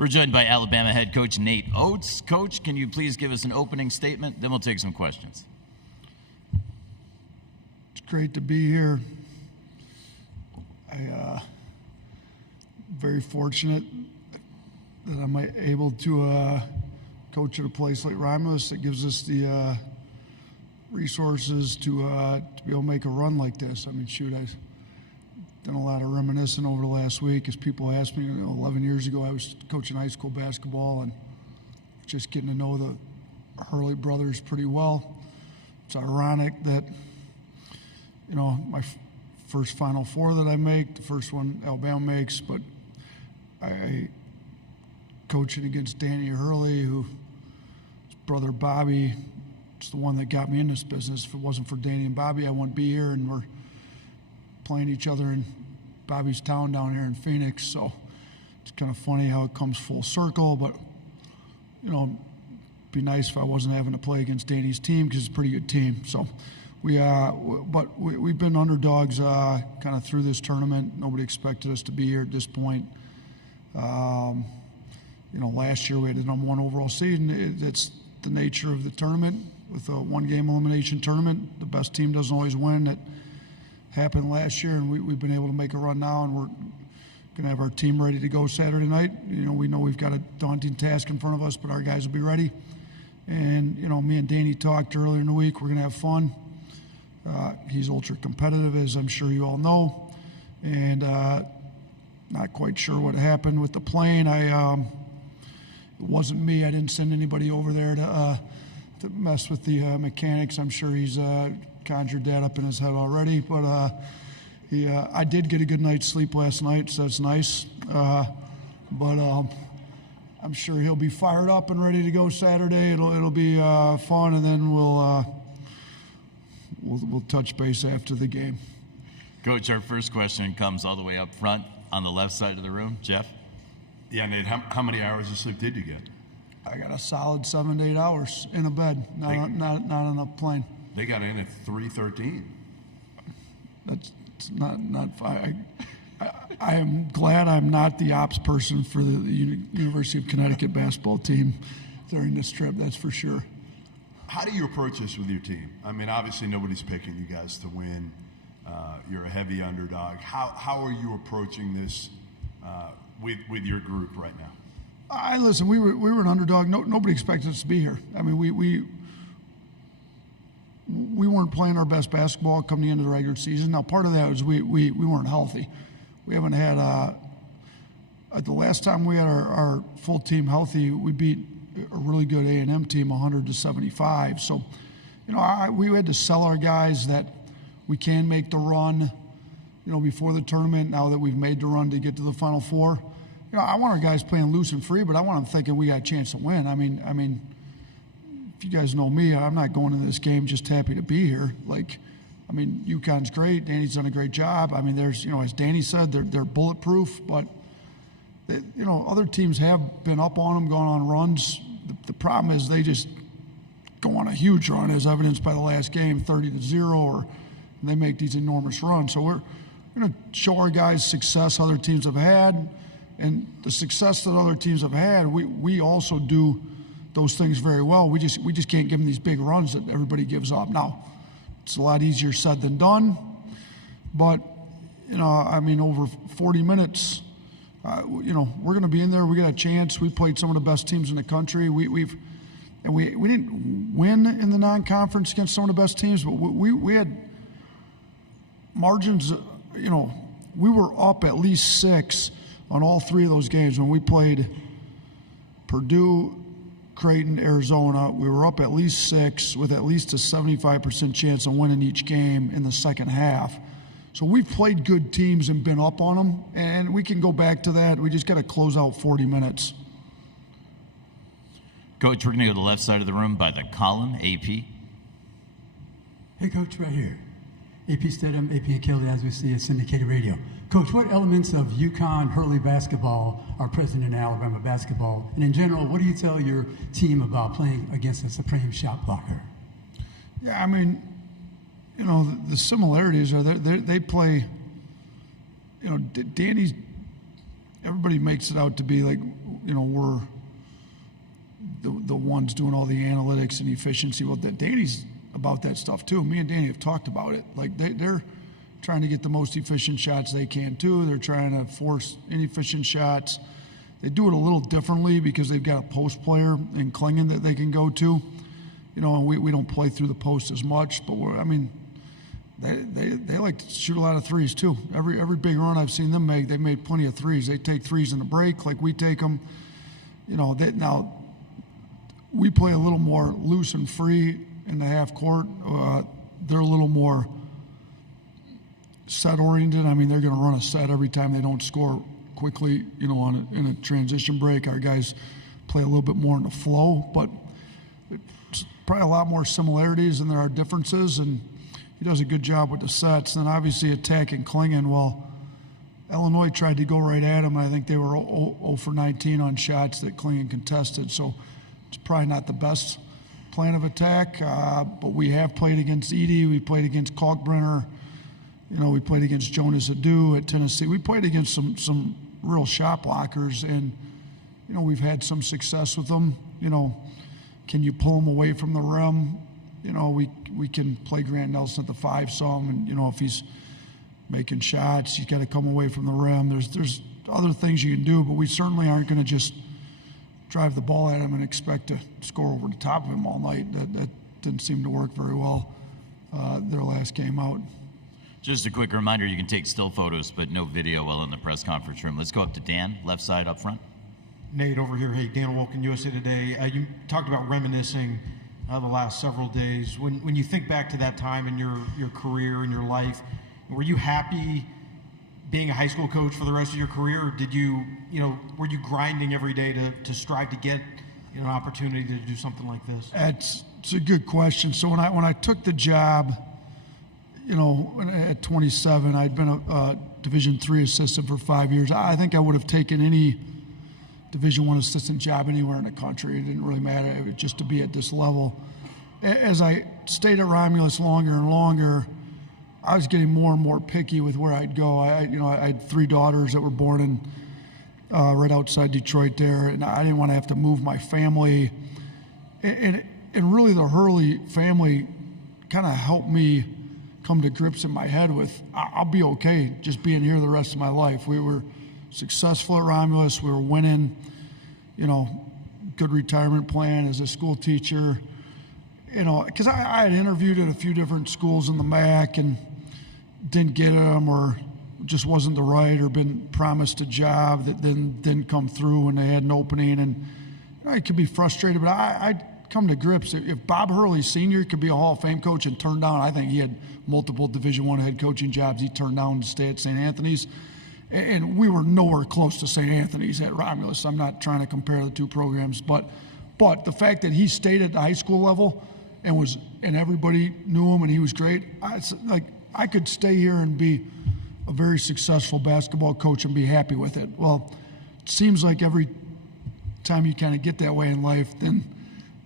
We're joined by Alabama head coach Nate Oats. Coach, can you please give us an opening statement? Then we'll take some questions. It's great to be here. I'm very fortunate that I'm able to coach at a place like Romulus that gives us the resources to be able to make a run like this. I mean, shoot, I've done a lot of reminiscing over the last week as people asked me, 11 years ago I was coaching high school basketball and just getting to know the Hurley brothers pretty well. It's ironic that, my first Final Four that I make, the first one Alabama makes, but I coaching against Danny Hurley, who his brother Bobby, it's the one that got me in this business. If it wasn't for Danny and Bobby, I wouldn't be here, and we're playing each other in Bobby's town down here in Phoenix. So it's kind of funny how it comes full circle, but it'd be nice if I wasn't having to play against Danny's team because it's a pretty good team. So we've been underdogs kind of through this tournament. Nobody expected us to be here at this point. Last year we had the number 1 overall seed, and it's the nature of the tournament. With a one-game elimination tournament, the best team doesn't always win. That happened last year, and we've been able to make a run now, and we're going to have our team ready to go Saturday night. We know we've got a daunting task in front of us, but our guys will be ready. And, me and Danny talked earlier in the week. We're going to have fun. He's ultra-competitive, as I'm sure you all know. And not quite sure what happened with the plane. It wasn't me. I didn't send anybody over there to mess with the mechanics. I'm sure he's conjured that up in his head already. But I did get a good night's sleep last night, so that's nice. But I'm sure he'll be fired up and ready to go Saturday. It'll be fun, and then we'll touch base after the game. Coach, our first question comes all the way up front on the left side of the room. Jeff? Yeah, Nate, how many hours of sleep did you get? I got a solid 7 to 8 hours in a bed, not on a plane. They got in at 3:13. That's not fine. I am glad I'm not the ops person for the University of Connecticut basketball team during this trip, that's for sure. How do you approach this with your team? I mean, obviously nobody's picking you guys to win. You're a heavy underdog. How are you approaching this with your group right now? Listen, we were an underdog. Nobody expected us to be here. I mean, we weren't playing our best basketball coming into the regular season. Now, part of that was we weren't healthy. We haven't had the last time we had our full team healthy, we beat a really good A&M team 100-75. So, we had to sell our guys that we can make the run, before the tournament. Now that we've made the run to get to the Final Four, I want our guys playing loose and free, but I want them thinking we got a chance to win. I mean, if you guys know me, I'm not going into this game just happy to be here. UConn's great. Danny's done a great job. I mean, there's, as Danny said, they're bulletproof, but other teams have been up on them, going on runs. The problem is they just go on a huge run, as evidenced by the last game, 30-0, or they make these enormous runs. So we're going to show our guys success other teams have had, and the success that other teams have had, we also do those things very well. We just can't give them these big runs that everybody gives up. Now, it's a lot easier said than done, but over 40 minutes, we're going to be in there. We got a chance. We played some of the best teams in the country. We didn't win in the non-conference against some of the best teams, but we had margins. We were up at least 6 on all 3 of those games. When we played Purdue, Creighton, Arizona, we were up at least 6 with at least a 75% chance of winning each game in the second half. So we've played good teams and been up on them, and we can go back to that. We just got to close out 40 minutes. Coach, we're going to go to the left side of the room by the column, AP. Hey, Coach, right here. AP Stadium, AP and Kelly, as we see at syndicated radio. Coach, what elements of UConn Hurley basketball are present in Alabama basketball? And in general, what do you tell your team about playing against a supreme shot blocker? Yeah, the similarities are they play, Danny's, everybody makes it out to be like, we're the ones doing all the analytics and efficiency. Well, Danny's about that stuff too. Me and Danny have talked about it. Like they're trying to get the most efficient shots they can too. They're trying to force inefficient shots. They do it a little differently because they've got a post player in Klingon that they can go to. And we don't play through the post as much, but they like to shoot a lot of threes too. Every big run I've seen them make, they've made plenty of threes. They take threes in the break like we take them. Now we play a little more loose and free in the half court. They're a little more set oriented. They're going to run a set every time they don't score quickly. In a transition break, our guys play a little bit more in the flow, but it's probably a lot more similarities than there are differences. And he does a good job with the sets. Then obviously attacking Klingon. Well, Illinois tried to go right at him, and I think they were 0 for 19 on shots that Klingon contested. So it's probably not the best plan of attack. But we have played against Edey. We played against Kalkbrenner. We played against Jonas Adu at Tennessee. We played against some real shot blockers, and we've had some success with them. Can you pull them away from the rim? We can play Grant Nelson at the 5 some, and if he's making shots, you got to come away from the rim. There's other things you can do, but we certainly aren't going to just drive the ball at him and expect to score over the top of him all night. That didn't seem to work very well their last game out. Just a quick reminder, you can take still photos, but no video while in the press conference room. Let's go up to Dan, left side up front. Nate over here. Hey, Dan Wolken, USA Today. You talked about reminiscing the last several days. When you think back to that time in your career and your life, were you happy being a high school coach for the rest of your career? Or did you, were you grinding every day to strive to get an opportunity to do something like this? It's a good question. So when I took the job, at 27, I'd been a Division III assistant for 5 years. I think I would have taken any Division I assistant job anywhere in the country. It didn't really matter. It was just to be at this level. As I stayed at Romulus longer and longer, I was getting more and more picky with where I'd go. I had 3 daughters that were born in right outside Detroit there, and I didn't want to have to move my family. And really, the Hurley family kind of helped me come to grips in my head with I'll be okay just being here the rest of my life. We were successful at Romulus. We were winning, good retirement plan as a school teacher. Because I had interviewed at a few different schools in the MAC and didn't get them, or just wasn't the right, or been promised a job that then didn't come through when they had an opening. And I could be frustrated, but I'd come to grips. If Bob Hurley Sr. could be a Hall of Fame coach and turn down, I think he had multiple Division I head coaching jobs he turned down to stay at St. Anthony's. And we were nowhere close to St. Anthony's at Romulus. I'm not trying to compare the two programs, but the fact that he stayed at the high school level and everybody knew him and he was great, I could stay here and be a very successful basketball coach and be happy with it. Well, it seems like every time you kind of get that way in life, then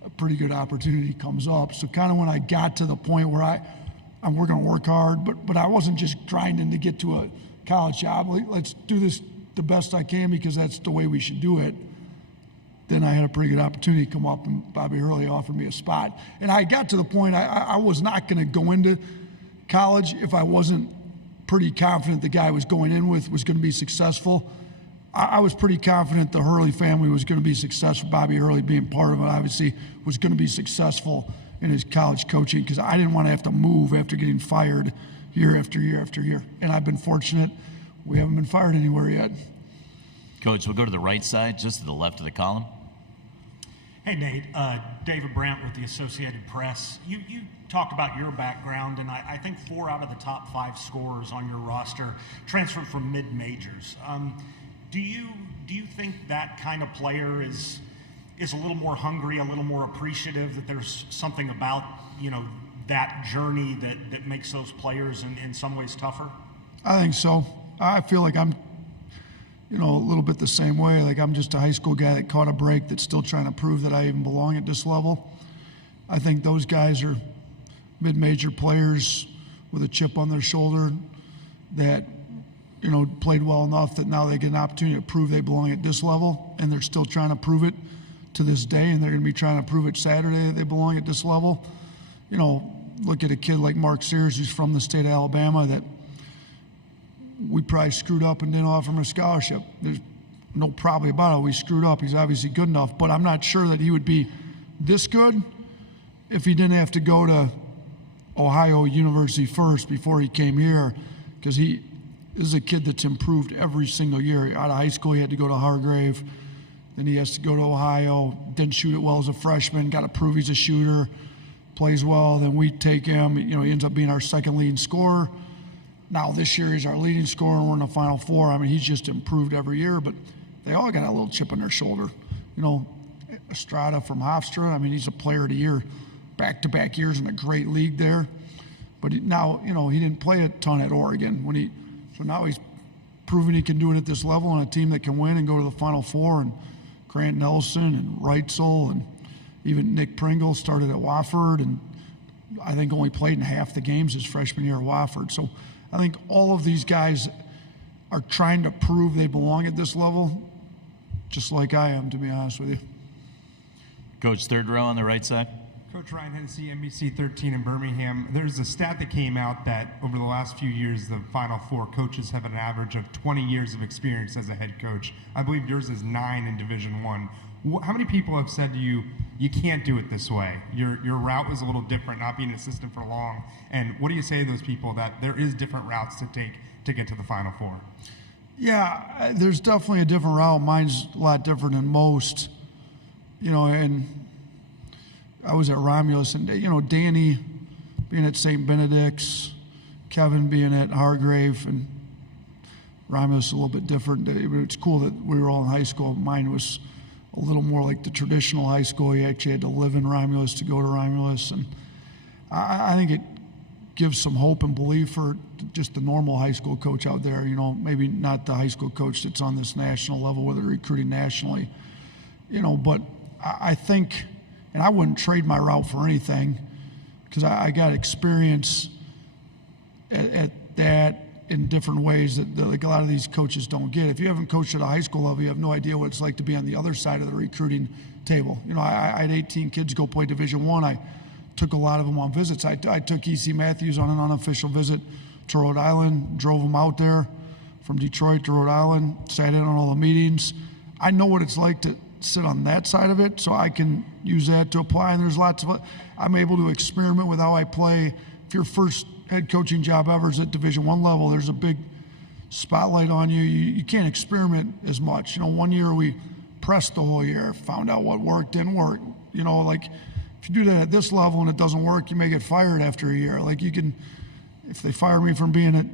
a pretty good opportunity comes up. So kind of when I got to the point where we're going to work hard, but I wasn't just grinding to get to a college job. Let's do this the best I can because that's the way we should do it. Then I had a pretty good opportunity come up, and Bobby Hurley offered me a spot. And I got to the point I was not going to go into college if I wasn't pretty confident the guy I was going in with was going to be successful. I was pretty confident the Hurley family was going to be successful. Bobby Hurley being part of it, obviously, was going to be successful in his college coaching because I didn't want to have to move after getting fired year after year after year. And I've been fortunate. We haven't been fired anywhere yet. Coach, we'll go to the right side, just to the left of the column. Hey, Nate. David Brandt with the Associated Press. You talked about your background, and I think 4 out of the top 5 scorers on your roster transferred from mid-majors. Do you think that kind of player is a little more hungry, a little more appreciative, that there's something about, that journey that makes those players in some ways tougher? I think so. I feel like I'm, a little bit the same way. Like I'm just a high school guy that caught a break that's still trying to prove that I even belong at this level. I think those guys are mid-major players with a chip on their shoulder that, played well enough that now they get an opportunity to prove they belong at this level, and they're still trying to prove it to this day, and they're going to be trying to prove it Saturday that they belong at this level. Look at a kid like Mark Sears, who's from the state of Alabama, that we probably screwed up and didn't offer him a scholarship. There's no probably about it. We screwed up. He's obviously good enough, but I'm not sure that he would be this good if he didn't have to go to Ohio University first before he came here, because this is a kid that's improved every single year. Out of high school, he had to go to Hargrave. Then he has to go to Ohio. Didn't shoot it well as a freshman. Got to prove he's a shooter. Plays well. Then we take him. He ends up being our second leading scorer. Now this year he's our leading scorer, and we're in the Final Four. I mean, he's just improved every year, but they all got a little chip on their shoulder. Estrada from Hofstra, I mean, he's a player of the year, back-to-back years in a great league there. But now, he didn't play a ton at Oregon. So now he's proven he can do it at this level on a team that can win and go to the Final Four. And Grant Nelson and Reitzel and even Nick Pringle started at Wofford, and I think only played in half the games his freshman year at Wofford. So I think all of these guys are trying to prove they belong at this level, just like I am, to be honest with you. Coach, third row on the right side. Coach Ryan Hennessy, NBC 13 in Birmingham. There's a stat that came out that over the last few years, the Final Four coaches have an average of 20 years of experience as a head coach. I believe yours is 9 in Division I. How many people have said to you, you can't do it this way? Your route was a little different, not being an assistant for long. And what do you say to those people that there is different routes to take to get to the Final Four? Yeah, there's definitely a different route. Mine's a lot different than most. And I was at Romulus, and Danny being at St. Benedict's, Kevin being at Hargrave, and Romulus a little bit different. It's cool that we were all in high school. Mine was a little more like the traditional high school. You actually had to live in Romulus to go to Romulus, and I think it gives some hope and belief for just the normal high school coach out there. Maybe not the high school coach that's on this national level where they're recruiting nationally. But I think, and I wouldn't trade my route for anything, because I got experience at that in different ways that like a lot of these coaches don't get. If you haven't coached at a high school level, you have no idea what it's like to be on the other side of the recruiting table. I had 18 kids go play Division I. I took a lot of them on visits. I took E.C. Matthews on an unofficial visit to Rhode Island, drove him out there from Detroit to Rhode Island, sat in on all the meetings. I know what it's like to sit on that side of it, so I can use that to apply. And there's lots of, I'm able to experiment with how I play. If your first head coaching job ever is at Division I level, there's a big spotlight on you. You can't experiment as much. 1 year we pressed the whole year, found out what worked, didn't work. If you do that at this level and it doesn't work, you may get fired after a year. If they fire me from being a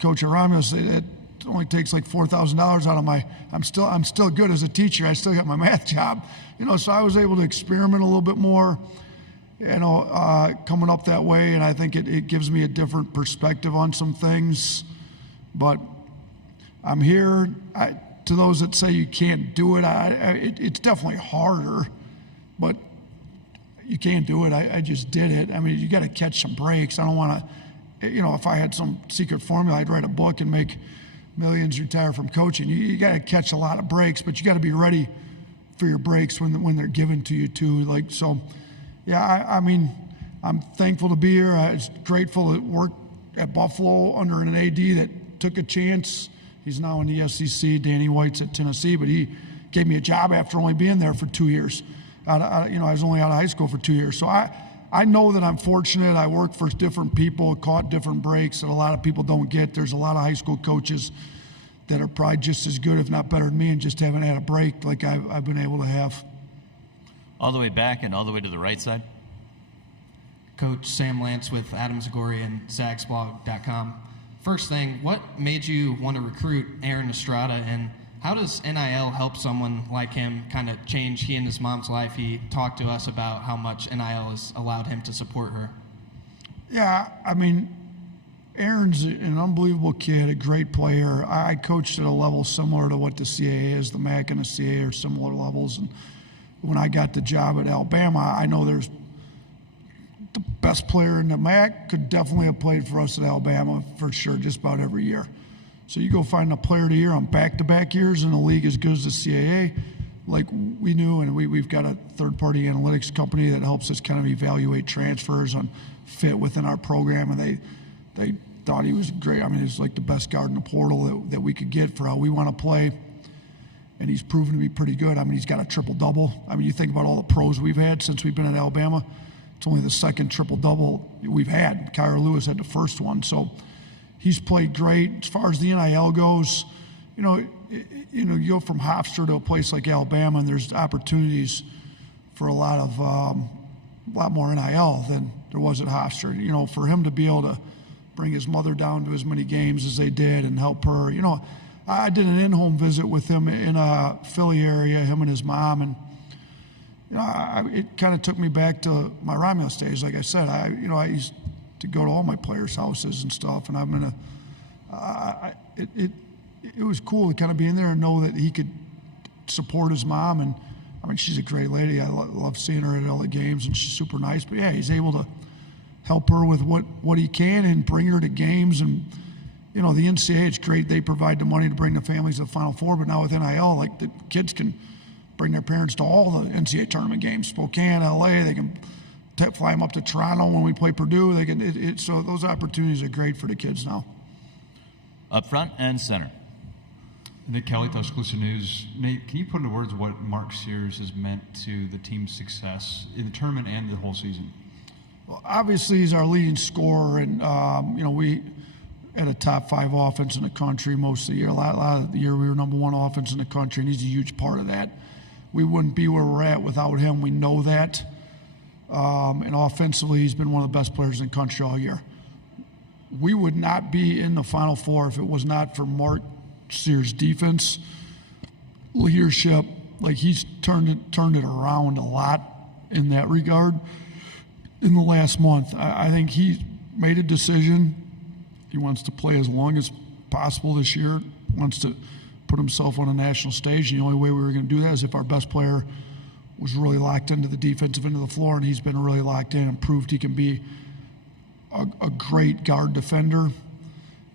coach at Romulus, it only takes like $4,000 out of I'm still good as a teacher. I still got my math job, so I was able to experiment a little bit more, coming up that way. And I think it gives me a different perspective on some things, but I'm here. To those that say you can't do it, it's definitely harder, but you can't do it. I just did it. I mean, you got to catch some breaks. I don't want to, if I had some secret formula, I'd write a book and make millions retire from coaching. You got to catch a lot of breaks, but you got to be ready for your breaks when they're given to you too. I'm thankful to be here. I was grateful to work at Buffalo under an AD that took a chance. He's now in the SEC. Danny White's at Tennessee, but he gave me a job after only being there for 2 years. I was only out of high school for 2 years. So I know that I'm fortunate. I work for different people, caught different breaks that a lot of people don't get. There's a lot of high school coaches that are probably just as good, if not better than me, and just haven't had a break like I've been able to have. All the way back and all the way to the right side. Coach Sam Lance with Adam Zagori and Zagsblog.com. First thing, what made you want to recruit Aaron Estrada, and how does NIL help someone like him kind of change he and his mom's life? He talked to us about how much NIL has allowed him to support her. Yeah, Aaron's an unbelievable kid, a great player. I coached at a level similar to what the CAA is. The MAC and the CAA are similar levels. And when I got the job at Alabama, I know there's the best player in the MAC could definitely have played for us at Alabama for sure, just about every year. So you go find a player of the year on back-to-back years in a league as good as the CAA, like we knew, and we've got a third-party analytics company that helps us kind of evaluate transfers on fit within our program, and they thought he was great. I mean, he's like the best guard in the portal that we could get for how we want to play, and he's proven to be pretty good. I mean, he's got a triple-double. I mean, you think about all the pros we've had since we've been at Alabama. It's only the second triple-double we've had. Kyra Lewis had the first one, so he's played great. As far as the NIL goes, you go from Hofstra to a place like Alabama, and there's opportunities for a lot more NIL than there was at Hofstra. For him to be able to bring his mother down to as many games as they did and help her. I did an in-home visit with him in a Philly area, him and his mom, and it kind of took me back to my Romulus days. Like I said, I used to go to all my players' houses and stuff, and it was cool to kind of be in there and know that he could support his mom. And I mean, she's a great lady. I love seeing her at all the games, and she's super nice. But yeah, he's able to help her with what he can and bring her to games. And the NCAA, it's great. They provide the money to bring the families to the Final Four. But now with NIL, like, the kids can bring their parents to all the NCAA tournament games. Spokane, LA, they can fly them up to Toronto when we play Purdue. They can. So those opportunities are great for the kids now. Up front and center. Nick Kelly, Tuscaloosa News. Nate, can you put into words what Mark Sears has meant to the team's success in the tournament and the whole season? Well, obviously, he's our leading scorer, and we had a top 5 offense in the country most of the year. A lot of the year, we were number 1 offense in the country, and he's a huge part of that. We wouldn't be where we're at without him. We know that. And offensively, he's been one of the best players in the country all year. We would not be in the Final Four if it was not for Mark Sears' defense, leadership. Like, he's turned it around a lot in that regard in the last month. I think he made a decision. He wants to play as long as possible this year, wants to put himself on a national stage. And the only way we were going to do that is if our best player was really locked into the defensive end of the floor, and he's been really locked in and proved he can be a great guard defender.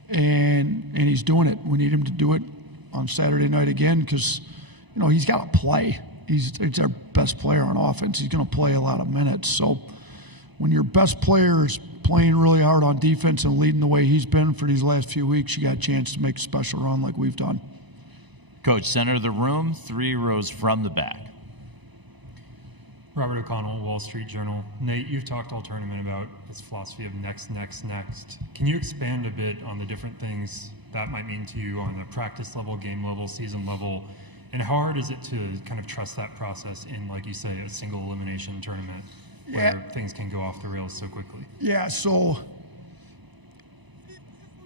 And he's doing it. We need him to do it on Saturday night again because, he's got to play. It's our best player on offense. He's going to play a lot of minutes. So when your best player is playing really hard on defense and leading the way he's been for these last few weeks, you got a chance to make a special run like we've done. Coach, center of the room, 3 rows from the back. Robert O'Connell, Wall Street Journal. Nate, you've talked all tournament about this philosophy of next, next, next. Can you expand a bit on the different things that might mean to you on the practice level, game level, season level, and how hard is it to kind of trust that process in, like you say, a single elimination tournament where things can go off the rails so quickly? Yeah, so,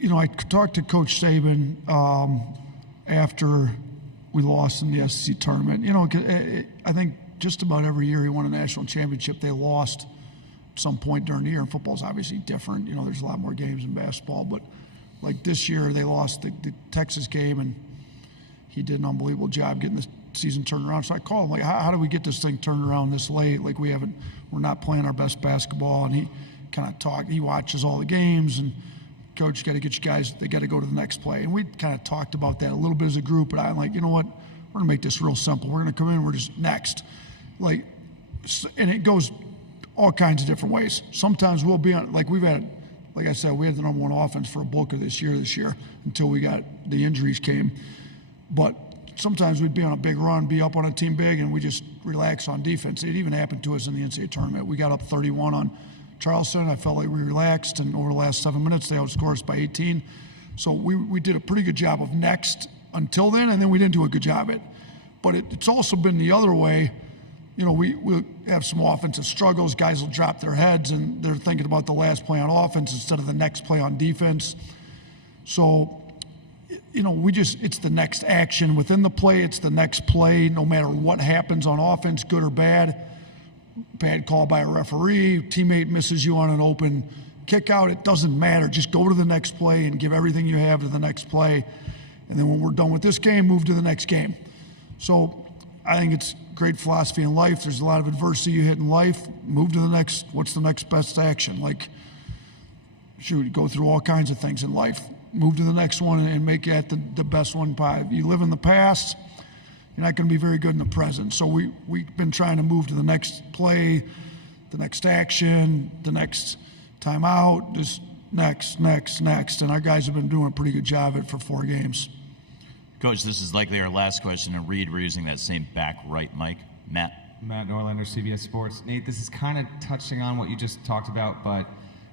I talked to Coach Saban after we lost in the SEC tournament. I think just about every year he won a national championship, they lost at some point during the year. And football's obviously different. There's a lot more games in basketball. But, like, this year they lost the Texas game, and he did an unbelievable job getting the season turned around. So I called him, like, how do we get this thing turned around this late? Like, we're not playing our best basketball. And he kind of talked. He watches all the games, and Coach, got to get you guys, they got to go to the next play. And we kind of talked about that a little bit as a group, but I'm like, you know what? We're going to make this real simple. We're going to come in, we're just next. Like, and it goes all kinds of different ways. Sometimes we'll be on, like, like I said, we had the number 1 offense for a bulk of this year until the injuries came. But sometimes we'd be on a big run, be up on a team big, and we just relax on defense. It even happened to us in the NCAA tournament. We got up 31 on Charleston. I felt like we relaxed, and over the last 7 minutes, they outscored us by 18. So we did a pretty good job of next until then, and then we didn't do a good job at it. But it's also been the other way. We have some offensive struggles. Guys will drop their heads, and they're thinking about the last play on offense instead of the next play on defense. So, it's the next action within the play. It's the next play, no matter what happens on offense, good or bad. Bad call by a referee, teammate misses you on an open kick out. It doesn't matter. Just go to the next play and give everything you have to the next play. And then when we're done with this game, move to the next game. So I think it's great philosophy in life. There's a lot of adversity you hit in life. Move to the next. What's the next best action? Like, shoot, go through all kinds of things in life. move to the next one and make that the best one. If you live in the past, you're not going to be very good in the present. So we've been trying to move to the next play, the next action, the next timeout, just next. And our guys have been doing a pretty good job of it for 4 games. Coach, this is likely our last question. And Reed, we're using that same back right mic. Matt Norlander, CBS Sports. Nate, this is kind of touching on what you just talked about, but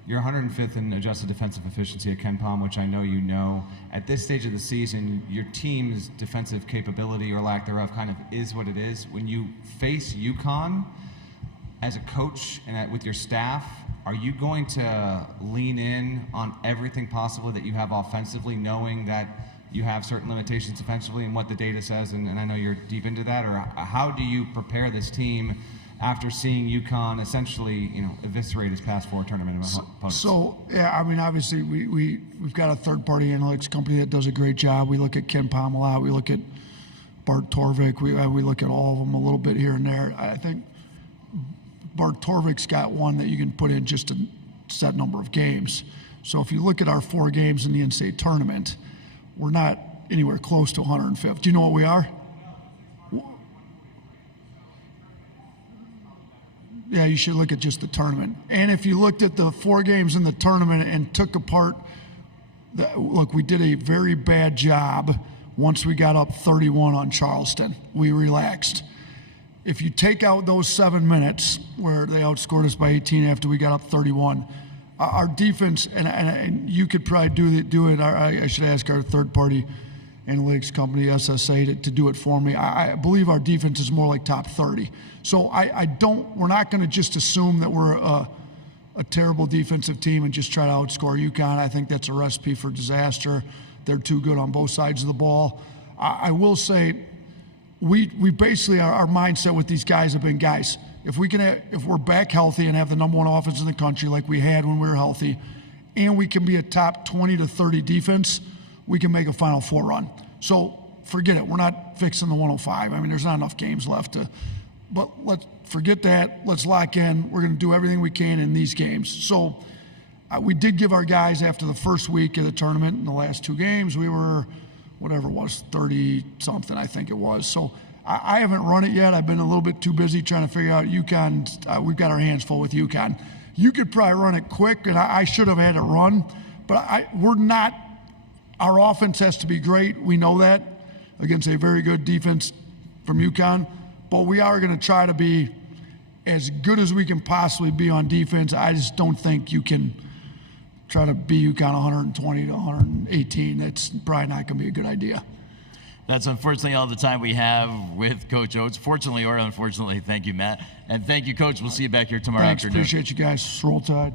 you're 105th in adjusted defensive efficiency at Ken Palm, which I know you know. At this stage of the season, your team's defensive capability or lack thereof kind of is what it is. When you face UConn as a coach and with your staff, are you going to lean in on everything possible that you have offensively, knowing that you have certain limitations defensively and what the data says, and I know you're deep into that, or how do you prepare this team after seeing UConn essentially, eviscerate his past 4 tournament opponents? So, yeah, I mean, obviously we've got a third-party analytics company that does a great job. We look at Ken Palm a lot. We look at Bart Torvik. We look at all of them a little bit here and there. I think Bart Torvik's got one that you can put in just a set number of games. So if you look at our 4 games in the in-state tournament, we're not anywhere close to 105th. Do you know what we are? Yeah, you should look at just the tournament. And if you looked at the 4 games in the tournament and took apart, look, we did a very bad job once we got up 31 on Charleston. We relaxed. If you take out those 7 minutes where they outscored us by 18 after we got up 31, our defense, and you could probably do it. I should ask our third-party analytics company, SSA, to do it for me. I believe our defense is more like top 30. So we're not going to just assume that we're a terrible defensive team and just try to outscore UConn. I think that's a recipe for disaster. They're too good on both sides of the ball. I will say, we basically, our mindset with these guys have been, guys, if we're back healthy and have the number 1 offense in the country like we had when we were healthy, and we can be a top 20 to 30 defense, we can make a Final Four run. So forget it. We're not fixing the 105. I mean, there's not enough games left but let's forget that. Let's lock in. We're going to do everything we can in these games. So we did give our guys, after the first week of the tournament, in the last 2 games, we were, whatever it was, 30-something, I think it was. So I haven't run it yet. I've been a little bit too busy trying to figure out UConn. We've got our hands full with UConn. You could probably run it quick, and I should have had it run, but we're not. Our offense has to be great. We know that against a very good defense from UConn, but we are going to try to be as good as we can possibly be on defense. I just don't think you can try to be UConn 120 to 118. That's probably not going to be a good idea. That's unfortunately all the time we have with Coach Oats. Fortunately or unfortunately, thank you, Matt. And thank you, Coach. We'll see you back here tomorrow Thanks. afternoon. Appreciate you guys. Roll Tide.